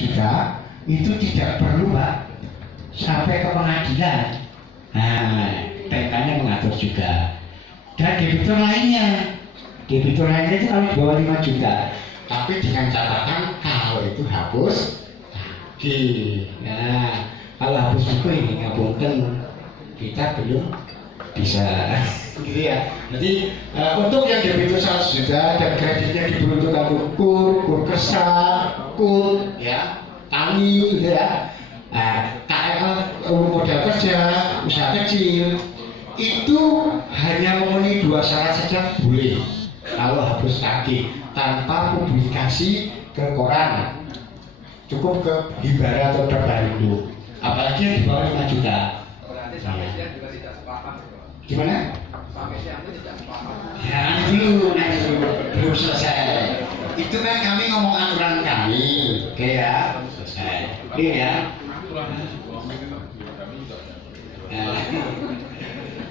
juta itu tidak perlu Pak sampai ke pengadilan. Nah, PK-nya mengatur juga. Dan debitur lainnya itu kalau di bawah 5 juta, tapi dengan catatan kalau itu hapus lagi. Nah, kalau hapus buku ini ngapunten, kita belum bisa gitu ya. Jadi untuk yang debitur 100 juta dan kreditnya diperuntukkan untuk kur kersa, ya, tani gitu ya. KL modal kerja, usaha kecil itu hanya memenuhi 2 syarat saja boleh kalau hapus tagih tanpa publikasi ke koran, cukup ke Himbara atau Perbarindo, apalagi yang di bawah 5 juta. Gimana? Ya dulu, belum selesai. Itu kan kami ngomong aturan kami, oke ya, selesai. Ini ya.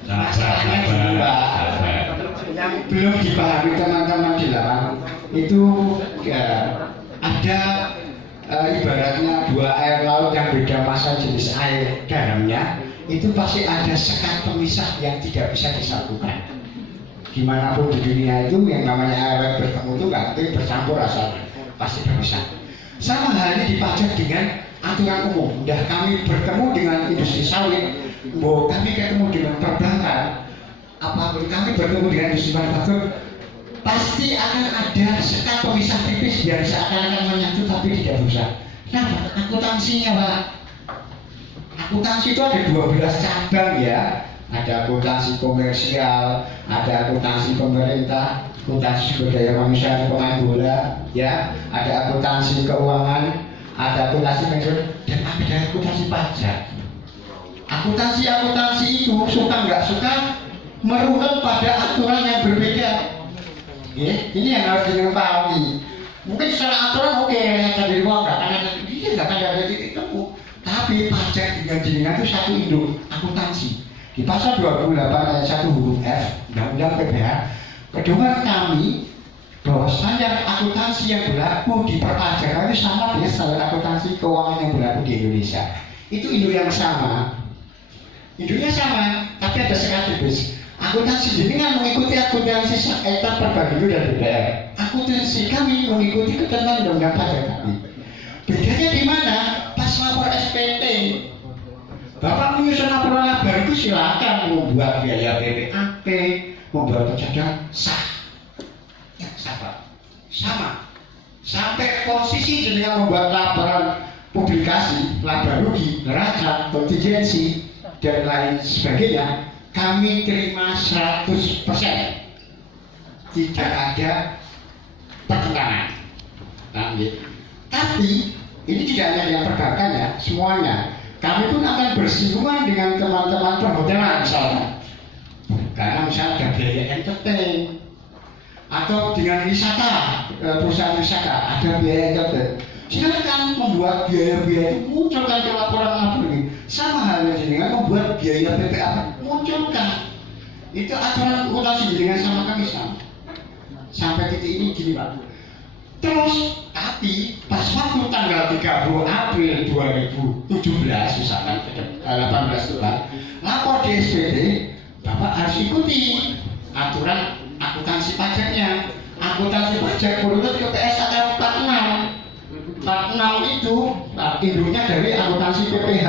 Masalahnya gini Pak, yang belum dipahami teman-teman di lapangan itu ya, ada ibaratnya 2 air laut yang beda masa jenis air dalamnya, itu pasti ada sekat pemisah yang tidak bisa disatukan. Dimanapun di dunia itu yang namanya air bertemu itu nggak mungkin bercampur rasanya, pasti berpisah. Sama halnya di pajak dengan aturan umum. Udah kami bertemu dengan industri sawit, kami ketemu dengan perbankan, apapun kami bertemu dengan industri manufaktur, pasti akan ada sekat pemisah tipis yang seakan-akan menyatu tapi tidak bisa. Kenapa? Akuntansinya Pak. Akuntansi itu ada 12 cabang ya. Ada akuntansi komersial, ada akuntansi pemerintah, akuntansi sumber daya manusia, pemain bola, ya, ada akuntansi keuangan, ada akuntansi manajemen, dan ada akuntansi pajak. Akuntansi itu suka nggak suka merunut pada aturan yang berbeda. Ini yang harus diketahui. Mungkin secara aturan oke, dari uang nggak akan ada, dia nggak akan ada titik temu. Tapi pajak dengan jenengan itu satu induk, akuntansi. Di pasal 28 ayat 1 huruf F Undang-Undang PPH, pedoman kami bahwasanya akuntansi yang berlaku di perpajakan itu sama dengan standar akuntansi keuangan yang berlaku di Indonesia. Itu induk yang sama, induknya sama, tapi ada sekat tipis. Akuntansi jenengan mengikuti akuntansi sekretar Perbarindo dan DPR. Akuntansi kami mengikuti ketentuan undang-undang pajak kami. Bedanya di mana? Pas lapor SPT, Bapak menyusun laporan laba itu silakan membuat biaya BPAP, membuat pencatatan sah. Ya, sah Pak. Sama. Sampai posisi jenengan membuat laporan publikasi, laba rugi, neraca, kontingensi, dan lain sebagainya, kami terima 100%. Tidak ada pertentangan. Tapi ini tidak hanya yang perbankan ya, semuanya. Kami pun akan bersinggungan dengan teman-teman perhotelan misalnya, karena misalnya ada biaya entertain, atau dengan wisata, perusahaan wisata ada biaya entertain. Silakan membuat biaya-biaya itu munculkan ke laporan ini. Sama halnya dengan membuat biaya PPA munculkan. Itu aturan akuntansi dengan sama kami sama. Sampai titik ini gini Pak. Terus, tapi pas waktu tanggal 30 April 2017 misalkan 18 Tuhan, lapor di SPT, Bapak harus ikuti aturan akuntansi pajaknya. Akuntansi pajak menurut ke PSAK 46. 46 itu induknya dari akuntansi PPH.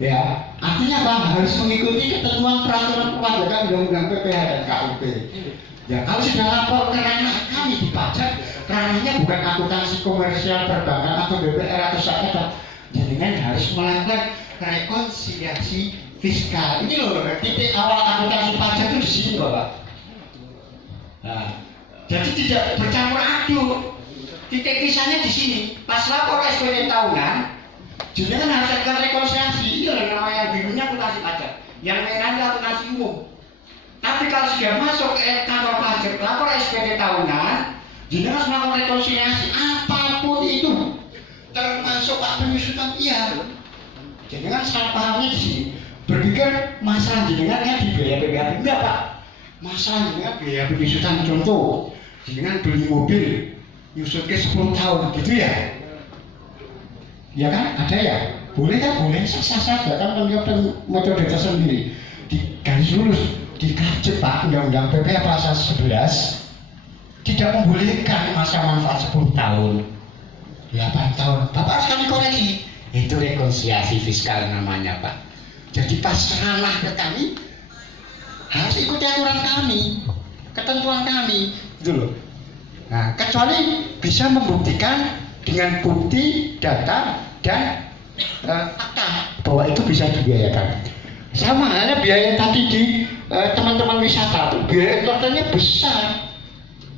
Ya, artinya apa? Harus mengikuti ketentuan peraturan perpajakan undang-undang PPH dan KUP. Ya, kalau sudah lapor ke ranah kami di pajak, ranahnya bukan akuntansi komersial perbankan atau BPR atau SAK, jenengan harus melakukan rekonsiliasi fiskal. Ini loh, titik awal akuntansi pajak itu di sini Bapak. Nah, jadi tidak bercampur aduk. Titik pisahnya di sini. Pas lapor SPT tahunan, jenengan harus melakukan rekonsiliasi. Ini loh namanya birunya akuntansi pajak. Yang lainnya akuntansi umum. Tapi kalau sudah masuk ke kantor pajak, lapor SPT tahunan, jenengan harus melakukan rekonsiliasi apapun itu, termasuk Pak penyusutan iya. Jenengan salah pahamnya di sini. Berpikir masalah jenengannya di biaya PPH enggak Pak. Masalah jenengan biaya penyusutan, contoh jenengan beli mobil, nyusut ke 10 tahun gitu ya. Ya kan, ada ya. Boleh kan, boleh sah saja kan menurut metode tersendiri. Di garis lurus, dikaji Pak, Undang-Undang PPA pasal 11 tidak membolehkan masa manfaat 10 tahun, 8 tahun. Bapak sekali koreksi, itu rekonsiliasi fiskal namanya Pak. Jadi pas ranah ke kami harus ikuti aturan kami, ketentuan kami, gitu loh. Nah, kecuali bisa membuktikan dengan bukti, data, dan fakta bahwa itu bisa dibiayakan. Sama halnya biaya tadi di teman-teman wisata, biaya importnya besar,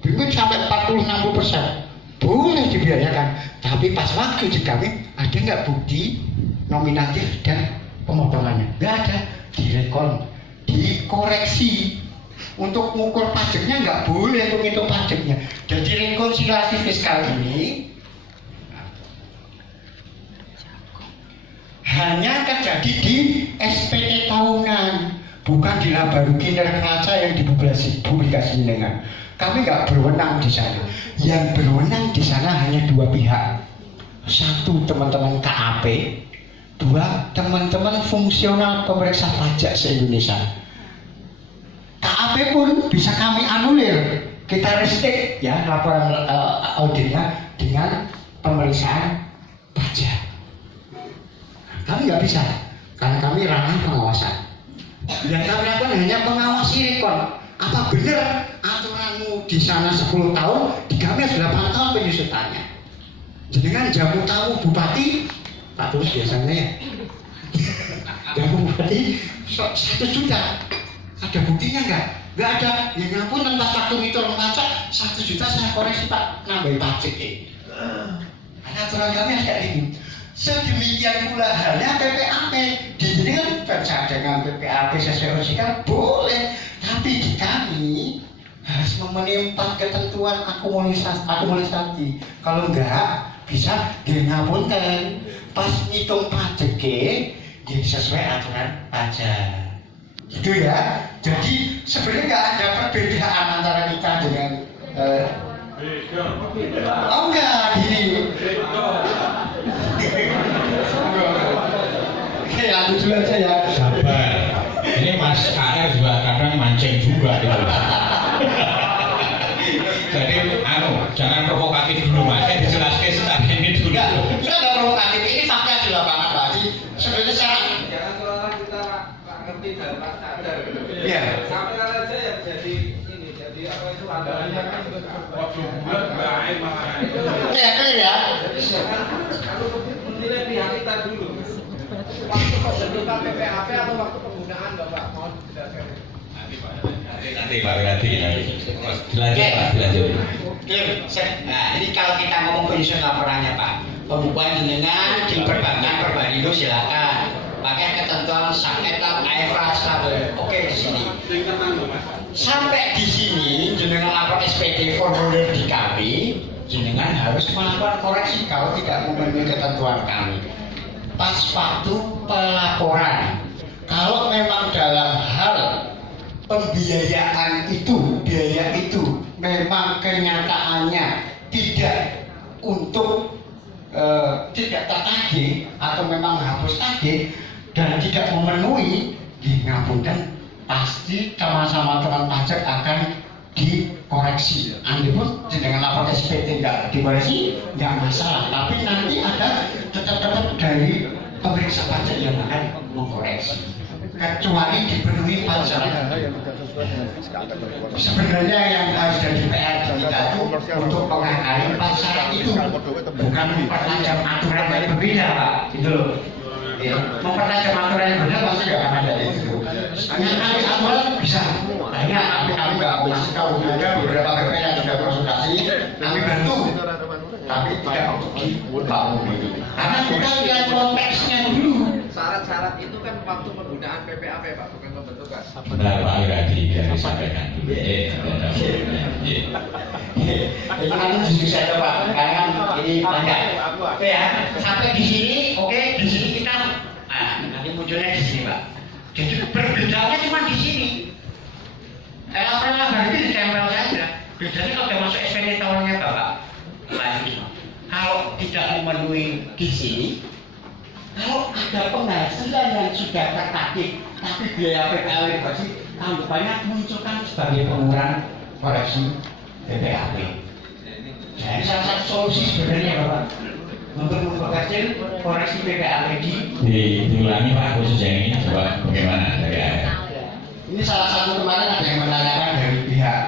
mungkin sampai 40-60%. Boleh dibiayakan, tapi pas waktu di kami ada nggak bukti nominatif dan pemotongannya? Nggak ada, direkon, dikoreksi. Untuk mengukur pajaknya nggak boleh untuk ngitung pajaknya. Jadi rekonsiliasi fiskal ini hanya terjadi di SPT tahunan, bukan di laba rugi neraca yang dipublikasi dengan. Kami nggak berwenang di sana. Yang berwenang di sana hanya dua pihak. Satu, teman-teman KAP, dua, teman-teman fungsional pemeriksa pajak se-Indonesia. KAP pun bisa kami anulir, kita restrict ya laporan auditnya dengan pemeriksaan pajak. Kami nggak bisa, karena kami ranah pengawasan. Yang kami lakukan hanya mengawasi rekon. Apa benar aturanmu di sana 10 tahun, di kami 8 tahun penyusutannya. Jenengan jamu tamu bupati, Pak Tulus biasanya ya. Jamu bupati 1 juta. Ada buktinya nggak? Nggak ada. Ya ngapun tanpa waktu ngitung pajak 1 juta saya koreksi Pak, nambahin pajak ya. Karena aturan kami agak ini. Sedemikian pula halnya PPAP. Di sini kan bercadangan PPAP sesuai OJK kan boleh, tapi di kami harus memenuhi 4 ketentuan akumulasi. Kalau enggak bisa ngapunten pas ngitung pajak ya sesuai aturan pajak. Gitu ya. Jadi sebenarnya nggak ada perbedaan antara kita dengan oh enggak gini. Oke, lanjut dulu aja ya. Sabar. Ini Mas KR juga kadang mancing juga gitu. Jadi jangan provokatif dulu Mas. Dijelaskan secara ini dulu. Enggak ada provokatif. Ini fakta di lapangan Pak. Sebenarnya secara jangan seolah kita ngerti dalam sadar. Iya. Sampai aja ya jadi ini, jadi apa itu anggarannya kan waktu bulan baik malah. Clear ya. Kalau menilai pihak kita dulu. Waktu pembentukan PPAP atau waktu penggunaan Bapak mohon dijelaskan. Nanti Pak Wiradi. Dilanjut Pak, dilanjut. Nah, ini kalau kita ngomong penyusun laporannya Pak, pembukuan jenengan di perbankan Perbarindo silakan pakai ketentuan Saketan IFRS tabel. Oke di sini. Sampai di sini jenengan lapor SPT formulir di kami, jenengan harus melakukan koreksi kalau tidak memenuhi ketentuan kami. Pas waktu pelaporan, kalau memang dalam hal pembiayaan itu, biaya itu memang kenyataannya tidak untuk tidak tertagih atau memang hapus tagih dan tidak memenuhi, ngapunten pasti sama-sama teman pajak akan dikoreksi. Andipun dengan lapor SPT nggak dikoreksi nggak masalah, tapi nanti ada tetap dari pemeriksa pajak yang akan mengkoreksi. Kecuali dipenuhi syarat. Sebenarnya yang harus jadi PR kita itu untuk mengakali syarat itu, bukan mempertajam aturan yang berbeda Pak. Itu loh. Ya, mempertajam aturan yang berbeda pasti nggak akan ada itu. Mengakali aturan bisa banyak, tapi kami nggak masih tahu ada beberapa PP yang sudah konsultasi, kami bantu, tapi tidak untuk dibangun. Karena kita lihat konteksnya dulu. Syarat-syarat itu kan waktu penggunaan PPAP Pak, bukan pembentukan. Benar Pak Wiradi bisa disampaikan. Itu nanti justru saya Pak, karena kan ini banyak. Oke ya, sampai di sini, oke, di sini kita, nanti munculnya di sini Pak. Jadi perbedaannya cuma di sini. Laporan itu ditempel saja. Bedanya kalau udah masuk SPT tahunnya Bapak, lanjut. kalau tidak memenuhi di sini, kalau ada penghasilan yang sudah tertakik tapi biaya PPAP dikoreksi, tanggapannya munculkan sebagai pengurangan koreksi PPAP. Jadi salah satu solusi sebenarnya Bapak untuk memperkecil koreksi PPAP diulangi Pak khusus yang ini coba bagaimana dari Anda? ini salah satu kemarin ada yang menanyakan dari pihak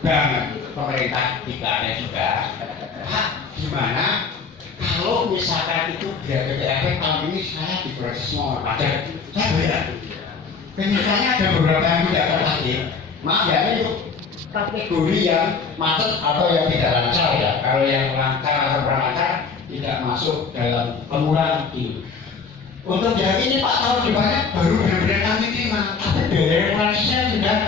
bank pemerintah ada juga, Pak gimana kalau misalkan itu biaya PPAP tahun ini saya dikoreksi semua pajak, saya bayar. Penyelesaiannya ada beberapa yang tidak tertakik, maaf ya ini untuk kategori yang macet atau yang tidak lancar ya. Kalau yang lancar atau kurang lancar tidak masuk dalam pengurangan itu. Untuk yang ini Pak tahun depannya baru benar-benar kami terima, tapi biaya koreksinya sudah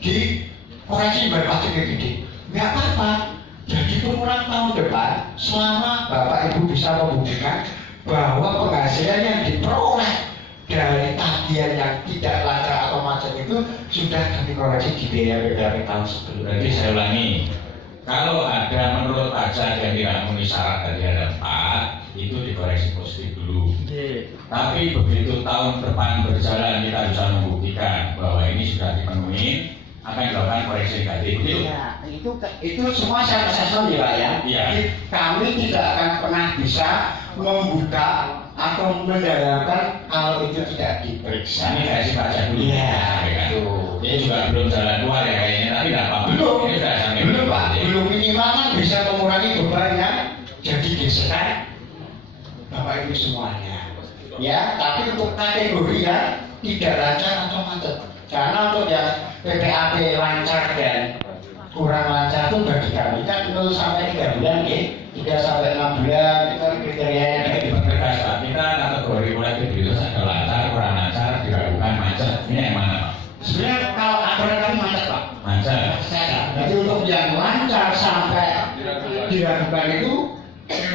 dikoreksi bayar pajak yang gede. Nggak apa-apa. Jadi pengurangan tahun depan selama Bapak Ibu bisa membuktikan bahwa penghasilan yang diperoleh dari tagihan yang tidak lancar atau macet itu sudah kami koreksi di biaya PPAP tahun sebelumnya. Berarti saya ulangi, kalau ada menurut pajak yang tidak memenuhi syarat dari ada 4, itu dikoreksi positif dulu. Tapi begitu tahun depan berjalan kita bisa membuktikan bahwa ini sudah dipenuhi, akan dilakukan koreksi negatif. Ya, itu semua saya assessment ya Pak ya. Iya. Kami tidak akan pernah bisa membuka atau mendalamkan kalau itu tidak diperiksa. Ini versi pajak dulu. Iya, kan? itu. Ini juga belum jalan keluar ya kayaknya, tapi tidak apa-apa. Belum, Ini sudah sampai belum Pak. Belum minimal kan bisa mengurangi bebannya. Jadi gesekan Bapak Ibu semuanya. Ya, tapi untuk kategori yang tidak lancar atau macet. Karena untuk yang PPAP lancar dan kurang lancar itu bagi kami kan 0 sampai 3 bulan ya, 3 sampai 6 bulan itu kan kriterianya Ini dipertegas Pak, kita kategori kolektif itu ada lancar, kurang lancar, diragukan macet. Ini yang mana Pak? sebenarnya kalau aturan kami macet Pak. Macet. Jadi untuk yang lancar sampai diragukan itu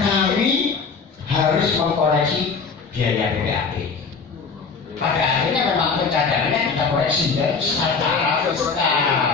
kami harus mengkoreksi biaya PPAP. Pada akhirnya memang pencadangannya kita koreksi ya secara fiskal.